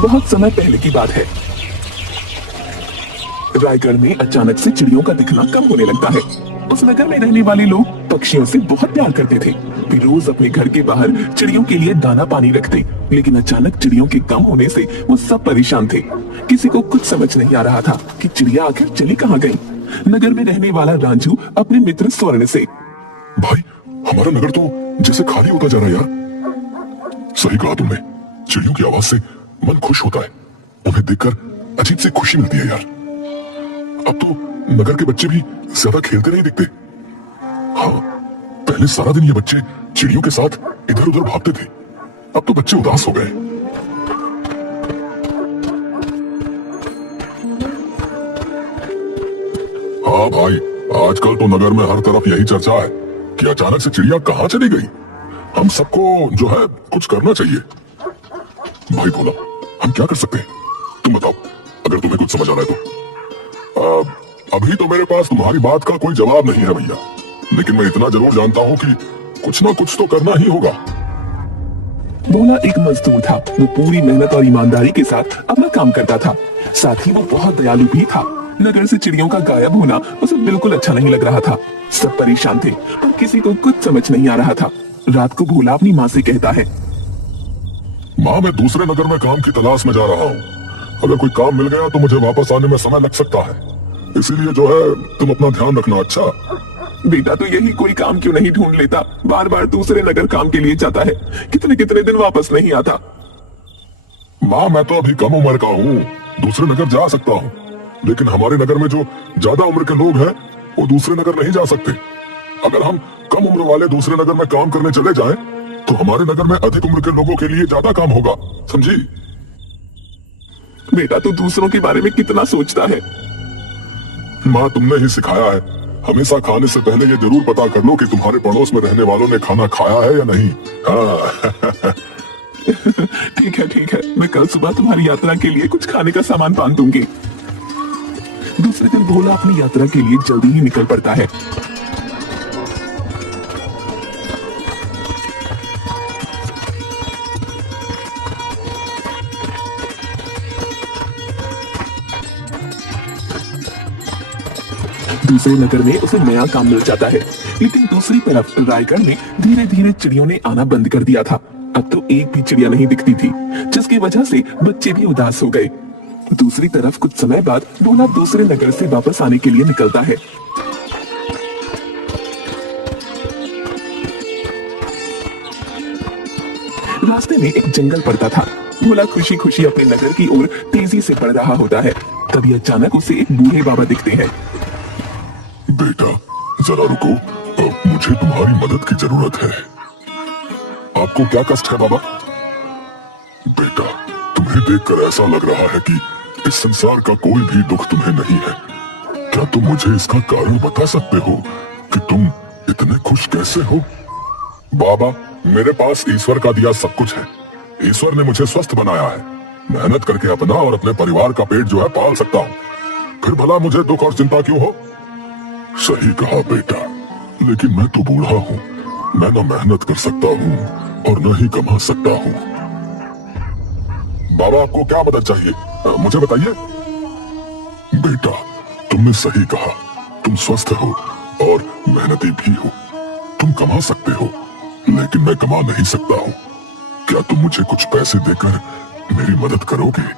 बहुत समय पहले की बात है। रायगढ़ में अचानक से चिड़ियों का दिखना कम होने लगता है। उस नगर में रहने वाले लोग पक्षियों से बहुत प्यार करते थे। वे रोज अपने घर के बाहर चिड़ियों के लिए दाना पानी रखते, लेकिन अचानक चिड़ियों के कम होने से वो सब परेशान थे। किसी को कुछ समझ नहीं आ रहा था कि चिड़िया आखिर चली कहाँ गई। नगर में रहने वाला राजू अपने मित्र स्वर्ण से, भाई, हमारा नगर तो जैसे खाली होता जा रहा है यार। सही कहा तुमने, चिड़ियों की आवाज से मन खुश होता है। उन्हें देखकर अजीब सी खुशी मिलती है यार। अब तो नगर के बच्चे भी ज्यादा खेलते नहीं दिखते। हाँ, पहले सारा दिन ये बच्चे चिड़ियों के साथ इधर उधर भागते थे। अब तो बच्चे उदास हो गए। हाँ भाई, आजकल तो नगर में हर तरफ यही चर्चा है कि अचानक से चिड़िया कहाँ चली गई। हम सबको जो है कुछ करना चाहिए। भाई बोला, हम क्या कर सकते हैं? तुम बताओ, अगर तुम्हें कुछ समझ आ रहा है तो। अभी तो मेरे पास तुम्हारी बात का कोई जवाब नहीं है भैया, लेकिन मैं इतना जरूर जानता हूँ कि कुछ ना कुछ तो करना ही होगा। भोला एक मजदूर था। वो पूरी मेहनत और ईमानदारी के साथ अपना काम करता था। साथ ही वो बहुत दयालु भी था। नगर से चिड़ियों का गायब होना उसे बिल्कुल अच्छा नहीं लग रहा था। सब परेशान थे, पर किसी को कुछ समझ नहीं आ रहा था। रात को भोला अपनी माँ से कहता है, माँ, मैं दूसरे नगर में काम की तलाश में जा रहा हूँ। अगर कोई काम मिल गया तो मुझे वापस आने में समय लग सकता है, इसीलिए जो है तुम अपना ध्यान रखना। अच्छा बेटा तो यही कोई काम क्यों नहीं ढूंढ लेता? बार बार दूसरे नगर काम के लिए जाता है, कितने कितने दिन वापस नहीं आता। माँ, मैं तो अभी कम उम्र का हूँ, दूसरे नगर जा सकता हूँ, लेकिन हमारे नगर में जो ज्यादा उम्र के लोग हैं वो दूसरे नगर नहीं जा सकते। अगर हम कम उम्र वाले दूसरे नगर में काम करने चले जाएं, तो हमारे नगर में अधिक उम्र के लोगों के लिए ज्यादा काम होगा, समझी? बेटा तू दूसरों के बारे में कितना सोचता है। माँ, तुमने ही सिखाया है, हमेशा खाने से पहले ये जरूर पता कर लो कि तुम्हारे पड़ोस में रहने वालों ने खाना खाया है या नहीं। हाँ। ठीक है, मैं कल सुबह तुम्हारी यात्रा के लिए कुछ खाने का सामान बांध दूंगी। दूसरे दिन भोला अपनी यात्रा के लिए जल्दी ही निकल पड़ता है। दूसरे नगर में उसे नया काम मिल जाता है, लेकिन दूसरी तरफ रायगढ़ में धीरे धीरे चिड़ियों ने आना बंद कर दिया था। अब तो एक भी चिड़िया नहीं दिखती थी, जिसकी वजह से बच्चे भी उदास हो गए। दूसरी तरफ कुछ समय बाद भोला दूसरे नगर से वापस आने के लिए निकलता है। रास्ते में एक जंगल पड़ता था। भोला खुशी खुशी अपने नगर की ओर तेजी से बढ़ रहा होता है। तभी अचानक उसे एक बूढ़े बाबा दिखते हैं। बेटा, जरा रुको, मुझे तुम्हारी मदद की जरूरत है। आपको क्या कष्ट है बाबा? बेटा, तुम्हें देखकर ऐसा लग रहा है कि इस संसार का कोई भी दुख तुम्हें नहीं है। क्या तुम मुझे इसका कारण बता सकते हो कि तुम इतने खुश कैसे हो? बाबा, मेरे पास ईश्वर का दिया सब कुछ है। ईश्वर ने मुझे स्वस्थ बनाया है। मेहनत करके अपना और अपने परिवार का पेट जो है पाल सकता हूँ। फिर भला मुझे दुख और चिंता क्यों हो? सही कहा बेटा, लेकिन मैं तो बूढ़ा हूँ। मैं न मेहनत कर सकता हूँ और न ही कमा सकता हूँ। बाबा, आपको क्या मदद चाहिए? मुझे बताइए। बेटा, तुमने सही कहा। तुम स्वस्थ हो और मेहनती भी हो। तुम कमा सकते हो, लेकिन मैं कमा नहीं सकता हूँ। क्या तुम मुझे कुछ पैसे देकर मेरी मदद करोगे?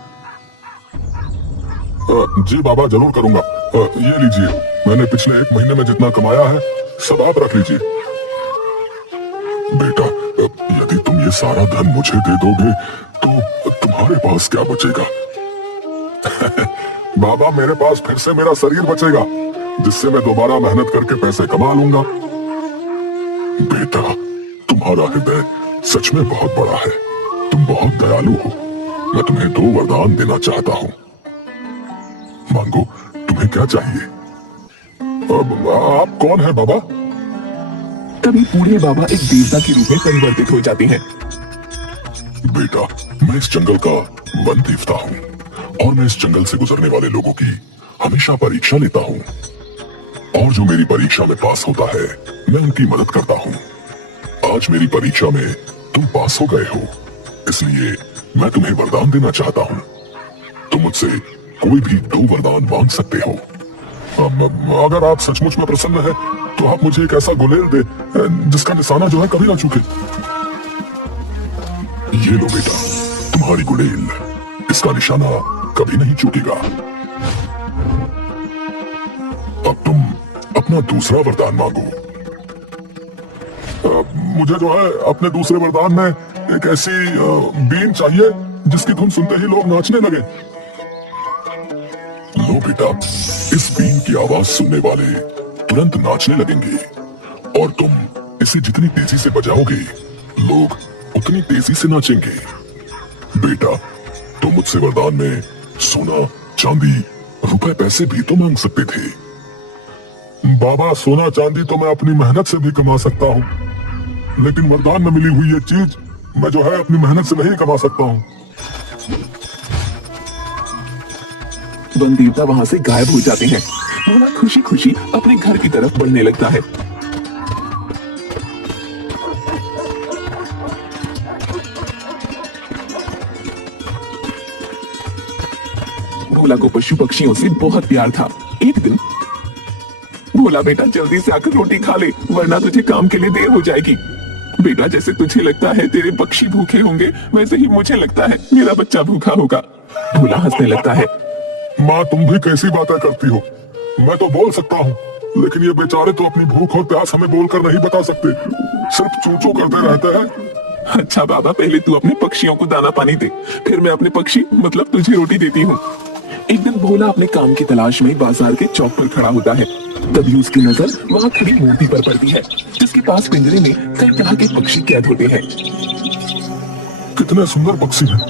जी बाबा, जरूर करूंगा। ये लीजिए, मैंने पिछले 1 महीने में जितना कमाया है सब आप रख लीजिए। बेटा, यदि तुम ये सारा धन मुझे दे दोगे तो तुम्हारे पास क्या बचेगा? बाबा, मेरे पास फिर से मेरा शरीर बचेगा, जिससे मैं दोबारा मेहनत करके पैसे कमा लूंगा। बेटा, तुम्हारा हृदय सच में बहुत बड़ा है। तुम बहुत दयालु हो। मैं तुम्हें 2 वरदान देना चाहता हूँ। मांगो, तुम्हें क्या चाहिए? आप कौन है बाबा? तभी बूढ़े बाबा एक देवता के रूप में परिवर्तित हो जाते हैं। बेटा, मैं इस जंगल का वन देवता हूँ और मैं इस जंगल से गुजरने वाले लोगों की हमेशा परीक्षा लेता हूँ, और जो मेरी परीक्षा में पास होता है मैं उनकी मदद करता हूँ। आज मेरी परीक्षा में तुम पास हो गए हो, इसलिए मैं तुम्हें वरदान देना चाहता हूँ। तुम मुझसे कोई भी 2 वरदान मांग सकते हो। अगर आप सचमुच में प्रसन्न है तो आप मुझे एक ऐसा गुलेल दे जिसका निशाना जो है कभी ना चूके। ये लो बेटा, तुम्हारी गुलेल, इसका निशाना कभी नहीं चूकेगा। अब तुम अपना दूसरा वरदान मांगो। मुझे जो है अपने दूसरे वरदान में एक ऐसी बीन चाहिए जिसकी धुन सुनते ही लोग नाचने लगे। लो बेटा, इस बीन की आवाज सुनने वाले तुरंत नाचने लगेंगे और तुम इसे जितनी तेजी से बजाओगे लोग उतनी तेजी से नाचेंगे। बेटा, तुम मुझसे वरदान में सोना, चांदी, रुपए, पैसे भी तो मांग सकते थे। बाबा, सोना चांदी तो मैं अपनी मेहनत से भी कमा सकता हूँ, लेकिन वरदान में मिली हुई ये चीज मैं जो है अपनी मेहनत से नहीं कमा सकता हूँ। वन देवता वहां से गायब हो जाते हैं। भोला खुशी खुशी अपने घर की तरफ बढ़ने लगता है। भोला को पशु पक्षियों से बहुत प्यार था। एक दिन, भोला बेटा जल्दी से आकर रोटी खा ले वरना तुझे काम के लिए देर हो जाएगी। बेटा, जैसे तुझे लगता है तेरे पक्षी भूखे होंगे, वैसे ही मुझे लगता है मेरा बच्चा भूखा होगा। भोला हंसने लगता है। माँ, तुम भी कैसी बातें करती हो? मैं तो बोल सकता हूँ, लेकिन ये बेचारे तो अपनी भूख और प्यास हमें बोलकर नहीं बता सकते, सिर्फ चू चू करते रहते हैं। अच्छा बाबा, पहले तू अपने पक्षियों को दाना पानी दे, फिर मैं अपने पक्षी मतलब तुझे रोटी देती हूँ। एक दिन भोला अपने काम की तलाश में बाजार के चौक पर खड़ा होता है। तभी उसकी नजर वहाँ खड़ी मूर्ति पर पड़ती है, जिसके पास पिंजरे में कई तरह के पक्षी कैद होते हैं। कितने सुंदर पक्षी हैं,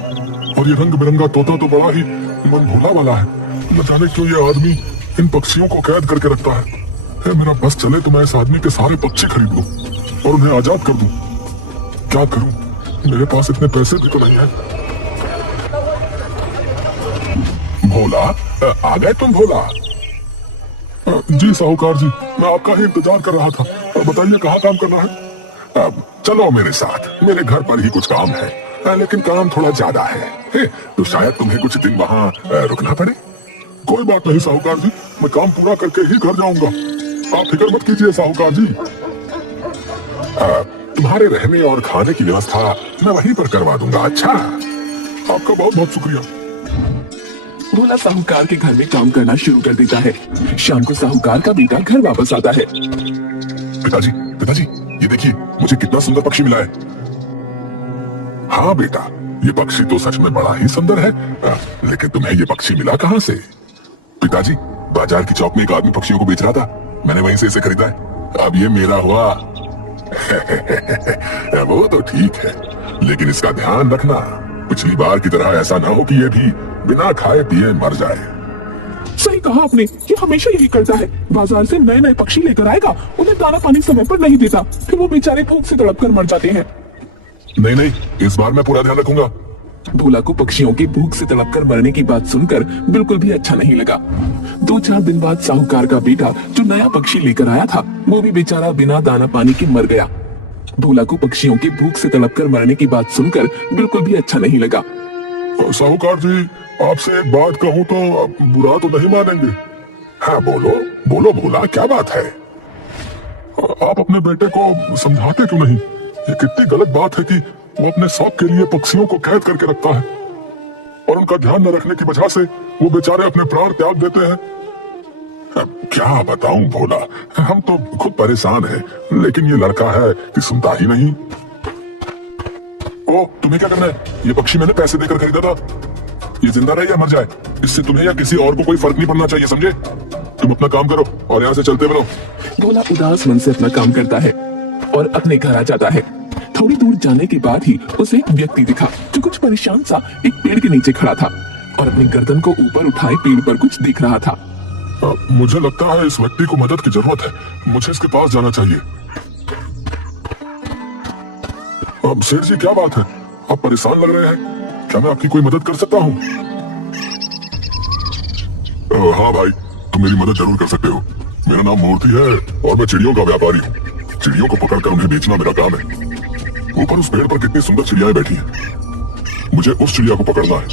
और ये रंग बिरंगा तोता तो बड़ा ही मन भोला वाला है। न जाने क्यों ये आदमी इन पक्षियों को कैद करके रखता है। मेरा बस चले तो मैं इस आदमी के सारे पक्षी खरीद लूं और उन्हें आजाद कर दूं। क्या करूं, मेरे पास इतने पैसे भी तो नहीं है। भोला, आ गए तुम? भोला जी साहूकार जी, मैं आपका ही इंतजार कर रहा था। बताइए कहाँ काम करना है? चलो मेरे साथ, मेरे घर पर ही कुछ काम है, लेकिन काम थोड़ा ज्यादा है, तो शायद तुम्हें कुछ दिन वहाँ रुकना पड़े। कोई बात नहीं साहूकार जी, मैं काम पूरा करके ही घर जाऊंगा। आप फिक्र मत कीजिए साहूकार जी। तुम्हारे रहने और खाने की व्यवस्था मैं वहीं पर करवा दूंगा। अच्छा, आपका बहुत बहुत शुक्रिया। भोला साहूकार के घर में काम करना शुरू कर देता है। शाम को साहूकार का बेटा घर वापस आता है। पिताजी, पिताजी, ये देखिए मुझे कितना सुंदर पक्षी मिला है। हाँ बेटा, ये पक्षी तो सच में बड़ा ही सुंदर है, लेकिन तुम्हें ये पक्षी मिला कहाँ से? पिताजी, बाजार की चौक में एक आदमी पक्षियों को बेच रहा था, मैंने वहीं से इसे खरीदा है। अब ये मेरा हुआ। वो तो ठीक है, लेकिन इसका ध्यान रखना, पिछली बार की तरह ऐसा ना हो कि ये भी बिना खाए पिए मर जाए। सही कहा आपने, ये हमेशा यही करता है। बाजार से नए नए पक्षी लेकर आएगा, उन्हें दाना पानी समय पर नहीं देता, फिर वो बेचारे भूख से तड़प कर मर जाते हैं। नहीं नहीं, इस बार मैं पूरा ध्यान रखूंगा। भोला को पक्षियों की भूख से तड़प कर मरने की बात सुनकर बिल्कुल भी अच्छा नहीं लगा। 2-4 दिन बाद साहूकार का बेटा जो नया पक्षी लेकर आया था, वो भी बेचारा बिना दाना पानी के मर गया। भोला को पक्षियों की भूख से तड़प कर मरने की बात सुनकर बिल्कुल भी अच्छा नहीं लगा। साहूकार जी, आपसे एक बात कहूँ तो आप बुरा तो नहीं मानेंगे? हाँ बोलो बोलो भोला, क्या बात है? आप अपने बेटे को समझाते क्यों नहीं? ये कितनी गलत बात है कि वो अपने शौक के लिए पक्षियों को कैद करके रखता है और उनका ध्यान न रखने की वजह से वो बेचारे अपने प्राण त्याग देते हैं। अब क्या बताऊं भोला, हम तो खुद परेशान हैं, लेकिन ये लड़का है कि सुनता ही नहीं। ओ, तुम्हें क्या करना है? ये पक्षी मैंने पैसे देकर खरीदा था, ये जिंदा रहे या मर जाए, इससे तुम्हें या किसी और को कोई फर्क नहीं पड़ना चाहिए, समझे? तुम अपना काम करो और यहाँ से चलते बनो। भोला उदास मन से अपना काम करता है और अपने घर आ जाता है। थोड़ी दूर जाने के बाद ही उसे एक व्यक्ति दिखा जो कुछ परेशान सा एक पेड़ के नीचे खड़ा था और अपनी गर्दन को ऊपर उठाए पेड़ पर कुछ दिख रहा था। मुझे लगता है इस व्यक्ति को मदद की जरूरत है, मुझे इसके पास जाना चाहिए। अब सेठ जी, क्या बात है? आप परेशान लग रहे हैं, क्या मैं आपकी कोई मदद कर सकता हूँ? हाँ भाई, तुम मेरी मदद जरूर कर सकते हो। मेरा नाम मूर्ति है और मैं चिड़ियों का व्यापारी हूँ। चिड़ियों को पकड़कर उन्हें बेचना मेरा काम है। ऊपर उस पेड़ पर कितनी सुंदर चिड़ियाएं बैठी हैं। मुझे उस चिड़िया को पकड़ना है।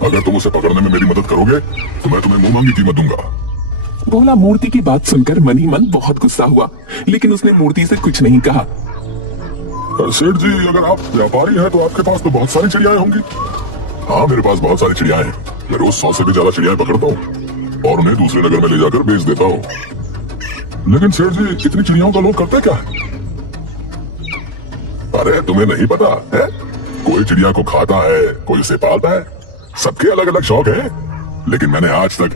अगर तुम उसे पकड़ने में मेरी मदद करोगे तो मैं तुम्हें मुंह मांगी कीमत दूंगा। भोला मूर्ति की बात सुनकर मन ही मन बहुत गुस्सा हुआ, लेकिन उसने मूर्ति से कुछ नहीं कहा। सेठ जी, अगर आप व्यापारी हैं तो आपके पास तो बहुत सारी चिड़ियाएं होंगी। हाँ, मेरे पास बहुत सारी चिड़ियाएं हैं। मैं रोज 100 से भी ज्यादा चिड़ियाएं पकड़ता हूँ और उन्हें दूसरे नगर में ले जाकर बेच देता हूँ। लेकिन सेठ जी, इतनी चिड़ियाओं का लोग करते क्या है? अरे तुम्हें नहीं पता है? कोई चिड़िया को खाता है, कोई उसे पालता है। सबके अलग अलग शौक है, लेकिन मैंने आज तक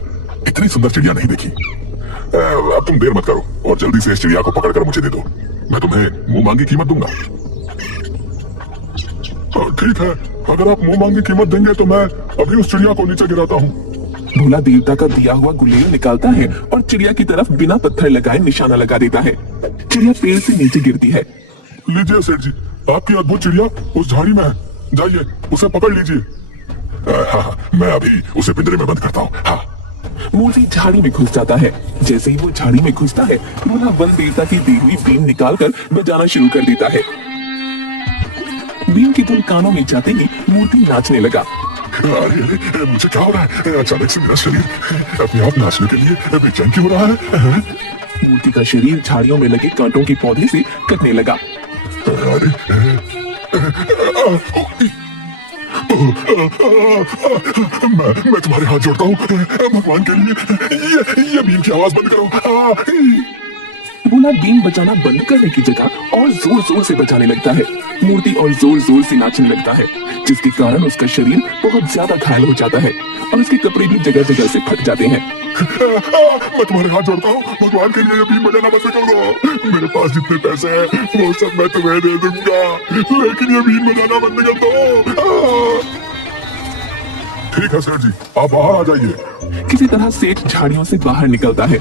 इतनी सुंदर चिड़िया नहीं देखी। अब तुम देर मत करो और जल्दी से इस चिड़िया को पकड़कर मुझे दे दो। मैं तुम्हें मुंह मांगी कीमत दूंगा। ठीक है, अगर आप मुंह मांगी कीमत देंगे तो मैं अभी उस चिड़िया को नीचे गिराता हूँ। भोला देवता का दिया हुआ गुलेल निकालता है और चिड़िया की तरफ बिना पत्थर लगाए निशाना लगा देता है। चिड़िया पेड़ से नीचे गिरती है। लीजिए सेठ जी, आपकी अद्भुत चिड़िया उस झाड़ी में है। जाइए, उसे पकड़ लीजिए। हाँ, मैं अभी उसे पिंजरे में बंद करता हूँ। हाँ। मूर्ति झाड़ी में घुस जाता है। जैसे ही वो झाड़ी में घुसता है, भोला वन देवता की दी हुई बीन निकालकर बजाना शुरू कर देता है। बीन की धुन कानों में जाते ही मूर्ति नाचने लगा। अरे, मुझे क्या हो रहा है? अचानक से मेरा शरीर अपने आप नाचने के लिए बेचैन क्यों हो रहा है? मूर्ति का शरीर झाड़ियों में लगे कांटों के पौधे से कटने लगा। अरे, मैं तुम्हारे हाथ जोड़ता हूँ भगवान के लिए, ये बीन की आवाज बंद करो। भोला बीन बजाना बंद करने की जगह और जोर जोर से बजाने लगता है। मूर्ति और जोर जोर से नाचने लगता है, जिसके कारण उसका शरीर बहुत ज्यादा घायल हो जाता है और उसके कपड़े भी जगह जगह से फट जाते हैं। मैं तुम्हारे हाथ जोड़ता हूँ, भगवान के लिए बीन बजाना बंद कर दो। मेरे पास जितने पैसे हैं वो सब मैं तुम्हें दे दूंगा, लेकिन ये बीन बजाना बंद कर दो। ठीक है सेठ जी, आप बाहर आ जाइए। किसी तरह सेठ झाड़ियों से बाहर निकलता है।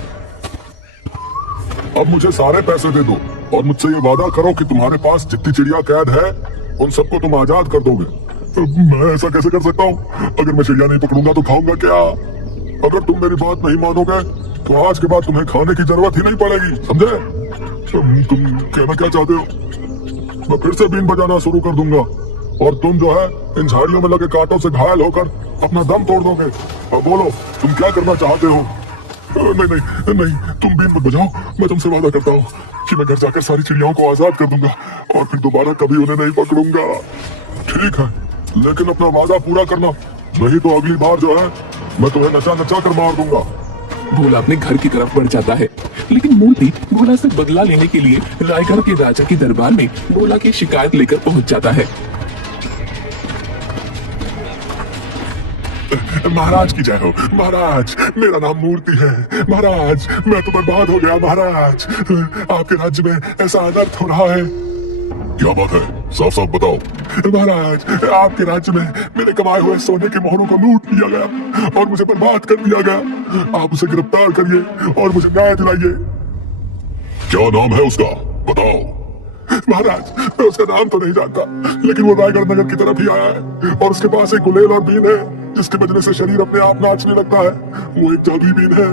अब मुझे सारे पैसे दे दो और मुझसे ये वादा करो कि तुम्हारे पास जितनी चिड़िया कैद है उन सबको तुम आजाद कर दोगे। मैं ऐसा कैसे कर सकता हूँ? अगर मैं चिड़िया नहीं पकड़ूंगा तो खाऊंगा क्या? अगर तुम मेरी बात नहीं मानोगे तो आज के बाद तुम्हें खाने की जरूरत ही नहीं पड़ेगी, समझे? तुम कहना क्या चाहते हो? मैं फिर से बीन बजाना शुरू कर दूंगा और तुम जो है इन झाड़ियों में लगे कांटों से घायल होकर अपना दम तोड़ दोगे। बोलो, तुम क्या करना चाहते हो? नहीं, तुम बीन मत बजाओ। मैं तुमसे वादा करता हूँ कि मैं घर जाकर सारी चिड़ियाओं को आजाद कर दूंगा और फिर दोबारा कभी उन्हें नहीं पकड़ूंगा। ठीक है, लेकिन अपना वादा पूरा करना, नहीं तो अगली बार जो है मैं तुम्हें नचा नचा कर मार दूंगा। भोला अपने घर की तरफ बढ़ जाता है, लेकिन मूर्ति भोला से बदला लेने के लिए रायगढ़ के राजा के दरबार में भोला की शिकायत लेकर पहुंच जाता है। महाराज की जय हो। महाराज, मेरा नाम मूर्ति है। महाराज, मैं तो बर्बाद हो गया। महाराज, आपके राज्य में ऐसा अनर्थ हो रहा है। क्या बात है? साफ साफ बताओ। महाराज, आपके राज्य में मेरे कमाए हुए सोने के मोहरों को लूट लिया गया और मुझे बर्बाद कर दिया गया। आप उसे गिरफ्तार करिए और मुझे न्याय दिलाइए। क्या नाम है उसका? बताओ। महाराज, मैं उसका नाम तो नहीं जानता, लेकिन वो रायगढ़ नगर की तरफ ही आया है और उसके पास एक गुलेल और बीन है जिसके बजने से शरीर अपने आप नाचने लगता है। वो एक जादुई बीन है।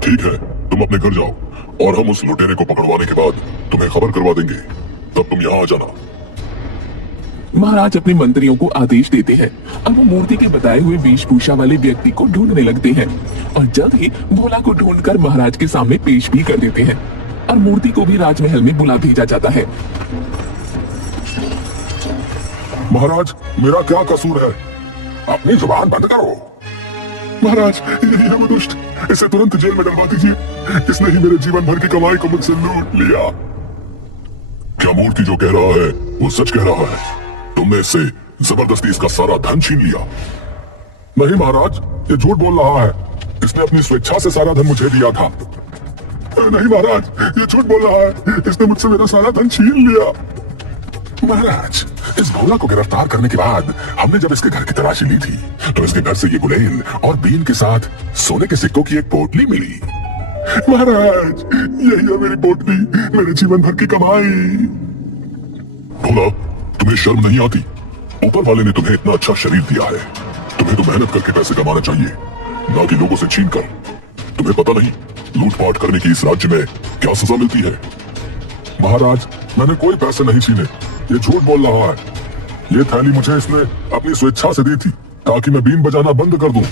ठीक है, तुम अपने घर जाओ और हम उस लुटेरे को पकड़वाने के बाद तुम्हें खबर करवा देंगे। तब तुम यहाँ आ जाना। महाराज अपने मंत्रियों को आदेश देते हैं और वो मूर्ति के बताए हुए वेशभूषा वाले व्यक्ति को ढूंढने लगते हैं और जल्द ही भोला को ढूंढकर महाराज के सामने पेश भी कर देते हैं और मूर्ति को भी राजमहल में बुला भेजा जाता है। महाराज, मेरा क्या कसूर है? अपनी जुबान बंद करो। महाराज, यही है वो दुष्ट, इसे तुरंत जेल में डलवा दीजिए। इसने ही मेरे जीवन भर की कमाई को मुझसे लूट लिया। क्या मूर्ति जो कह रहा है वो सच कह रहा है? तुमने इससे जबरदस्ती इसका सारा धन छीन लिया? नहीं महाराज, ये झूठ बोल रहा है। इसने अपनी स्वेच्छा से सारा धन मुझे दिया था। नहीं महाराज, ये झूठ बोल रहा है। इसने मुझसे मेरा सारा धन छीन लिया। महाराज, इस भोला को गिरफ्तार करने के बाद हमने जब इसके घर की तलाशी ली थी तो इसके घर से ये गुलेल और बीन के साथ सोने के सिक्कों की एक पोटली मिली। महाराज, यही है मेरी पोटली, मेरे जीवन भर की कमाई। भोला, तुम्हें शर्म नहीं आती? ऊपर वाले ने तुम्हें इतना अच्छा शरीर दिया है, तुम्हें तो मेहनत करके पैसे कमाना चाहिए, ना कि लोगों से छीन कर। तुम्हें पता नहीं लूटपाट करने की इस राज्य में क्या सजा मिलती है? महाराज, मैंने कोई पैसे नहीं छीने, ये झूठ बोल रहा है। ये थैली मुझे इसने अपनी स्वेच्छा से दी थी ताकि मैं बीन बजाना बंद कर दूं।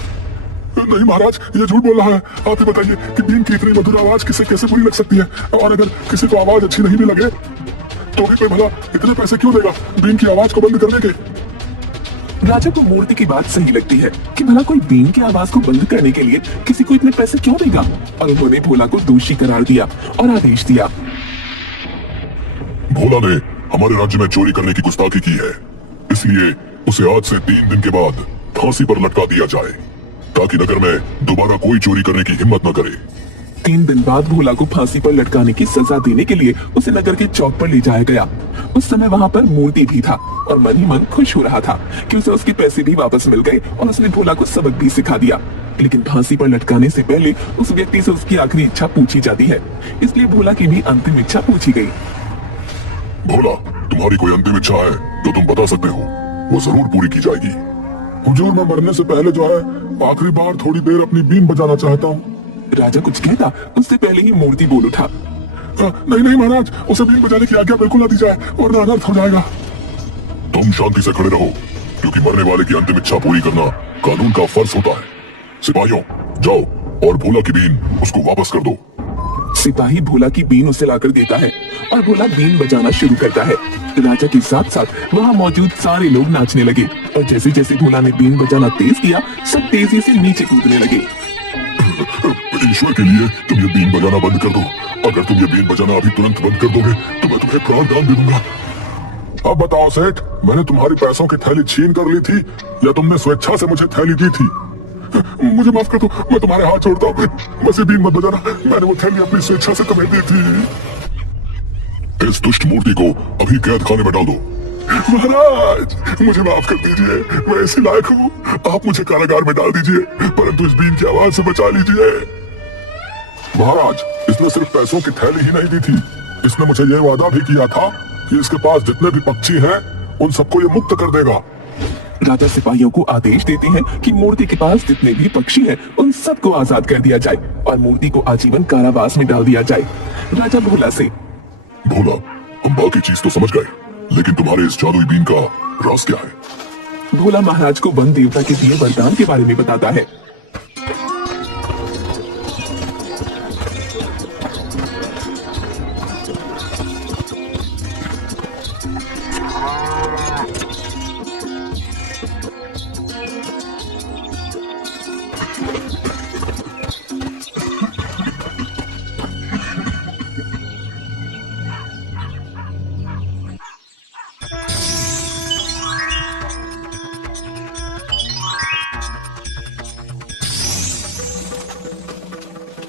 नहीं महाराज, ये झूठ बोल रहा है। आप ही बताइए कि बीन की इतनी मधुर आवाज किसे कैसे बुरी लग सकती है, और अगर किसी को आवाज अच्छी नहीं भी लगे तो भी कोई भला इतने पैसे क्यों देगा बीन की आवाज को बंद करने के। राजा को मूर्ति की बात सही लगती है कि भला कोई बीन की आवाज को बंद करने के लिए किसी को इतने पैसे क्यों देगा, और उन्होंने भोला को दोषी करार दिया और आदेश दिया। भोला ने हमारे राज्य में चोरी करने की गुस्ताखी की है, इसलिए उसे आज से 3 दिन के बाद फांसी पर लटका दिया जाए ताकि नगर में दोबारा कोई चोरी करने की हिम्मत न करे। 3 दिन बाद भोला को फांसी पर लटकाने की सजा देने के लिए उसे नगर के चौक पर ले जाया गया। उस समय वहाँ पर मूर्ति भी था और मन ही मन खुश हो रहा था कि उसे उसके पैसे भी वापस मिल गए और उसने भोला को सबक भी सिखा दिया। लेकिन फांसी पर लटकाने से पहले उस व्यक्ति से उसकी आखिरी इच्छा पूछी जाती है, इसलिए भोला की भी अंतिम इच्छा पूछी गई। भोला, तुम्हारी कोई अंतिम इच्छा है जो तुम बता सकते हो, वो जरूर पूरी की जाएगी। हुजूर, मैं मरने से पहले जो है आखिरी बार थोड़ी देर अपनी बीन बजाना चाहता हूँ। राजा कुछ कहता उससे पहले ही मूर्ति बोल उठा। नहीं नहीं महाराज, उसे बीन बजाने की आज्ञा बिल्कुल ना दी जाए वरना अनर्थ हो जाएगा। तुम शांति से खड़े रहो, क्योंकि मरने वाले की अंतिम इच्छा पूरी करना कानून का फर्ज होता है। सिपाहियों, जाओ और भोला की बीन उसको वापस कर दो। सिपाही भोला की बीन उसे लाकर देता है और भोला बीन बजाना शुरू करता है। राजा के साथ साथ वहाँ मौजूद सारे लोग नाचने लगे और जैसे जैसे भोला ने बीन बजाना तेज किया, सब तेजी से नीचे कूदने लगे। ईश्वर के लिए तुम ये बीन बजाना बंद कर दो। अगर तुम ये बीन बजाना अभी तुरंत बंद कर दोगे तो मैं तुम्हें प्राण दान दे दूंगा। अब बताओ सेठ, मैंने तुम्हारी पैसों की थैली छीन कर ली थी या तुमने स्वेच्छा से मुझे थैली दी थी? मुझे माफ कर दो, मैं तुम्हारे हाथ छोड़ता हूँ। मुझे बीन मत बजाना, मैंने वो थैली अपनी स्वेच्छा से तुम्हें दी थी। इस दुष्ट मूर्ति को अभी कैद खाने में डाल दो। महाराज, मुझे माफ कर दीजिए, मैं इसी लायक हूँ। आप मुझे कारागार में डाल दीजिए, परंतु इस बीन की आवाज से बचा लीजिए। महाराज, इसने सिर्फ पैसों की थैली ही नहीं दी थी, इसने मुझे यह वादा भी किया था कि इसके पास जितने भी पक्षी हैं उन सबको ये मुक्त कर देगा। राजा सिपाहियों को आदेश देते हैं कि मूर्ति के पास जितने भी पक्षी हैं उन सबको आजाद कर दिया जाए और मूर्ति को आजीवन कारावास में डाल दिया जाए। राजा भोला से, भोला, हम बाकी चीज तो समझ गए, लेकिन तुम्हारे इस जादुई बीन का राज क्या है? भोला महाराज को वन देवता के दिए वरदान के बारे में बताता है।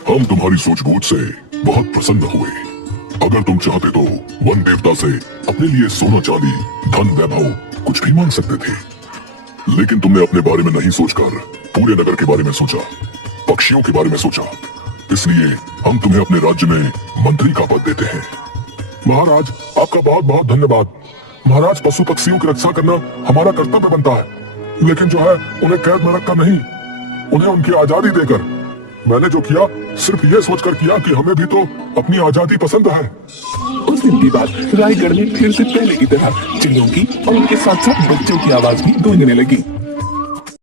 हम तुम्हारी सूझबूझ से बहुत प्रसन्न हुए। अगर तुम चाहते तो वन देवता से अपने लिए सोना चांदी धन वैभव कुछ भी मांग सकते थे, लेकिन तुमने अपने बारे में नहीं सोचकर पूरे नगर के बारे में सोचा, पक्षियों के बारे में सोचा। इसलिए हम तुम्हें अपने राज्य में मंत्री का पद देते हैं। महाराज, आपका बहुत बहुत धन्यवाद। महाराज, पशु पक्षियों की रक्षा करना हमारा कर्तव्य बनता है, लेकिन जो है उन्हें कैद में रखकर नहीं, उन्हें उनकी आजादी देकर। मैंने जो किया सिर्फ ये सोचकर किया कि हमें भी तो अपनी आजादी पसंद है। उस दिन के बाद रायगढ़ में फिर से पहले की तरह चिड़ियों की और उनके साथ साथ बच्चों की आवाज भी गूंजने लगी।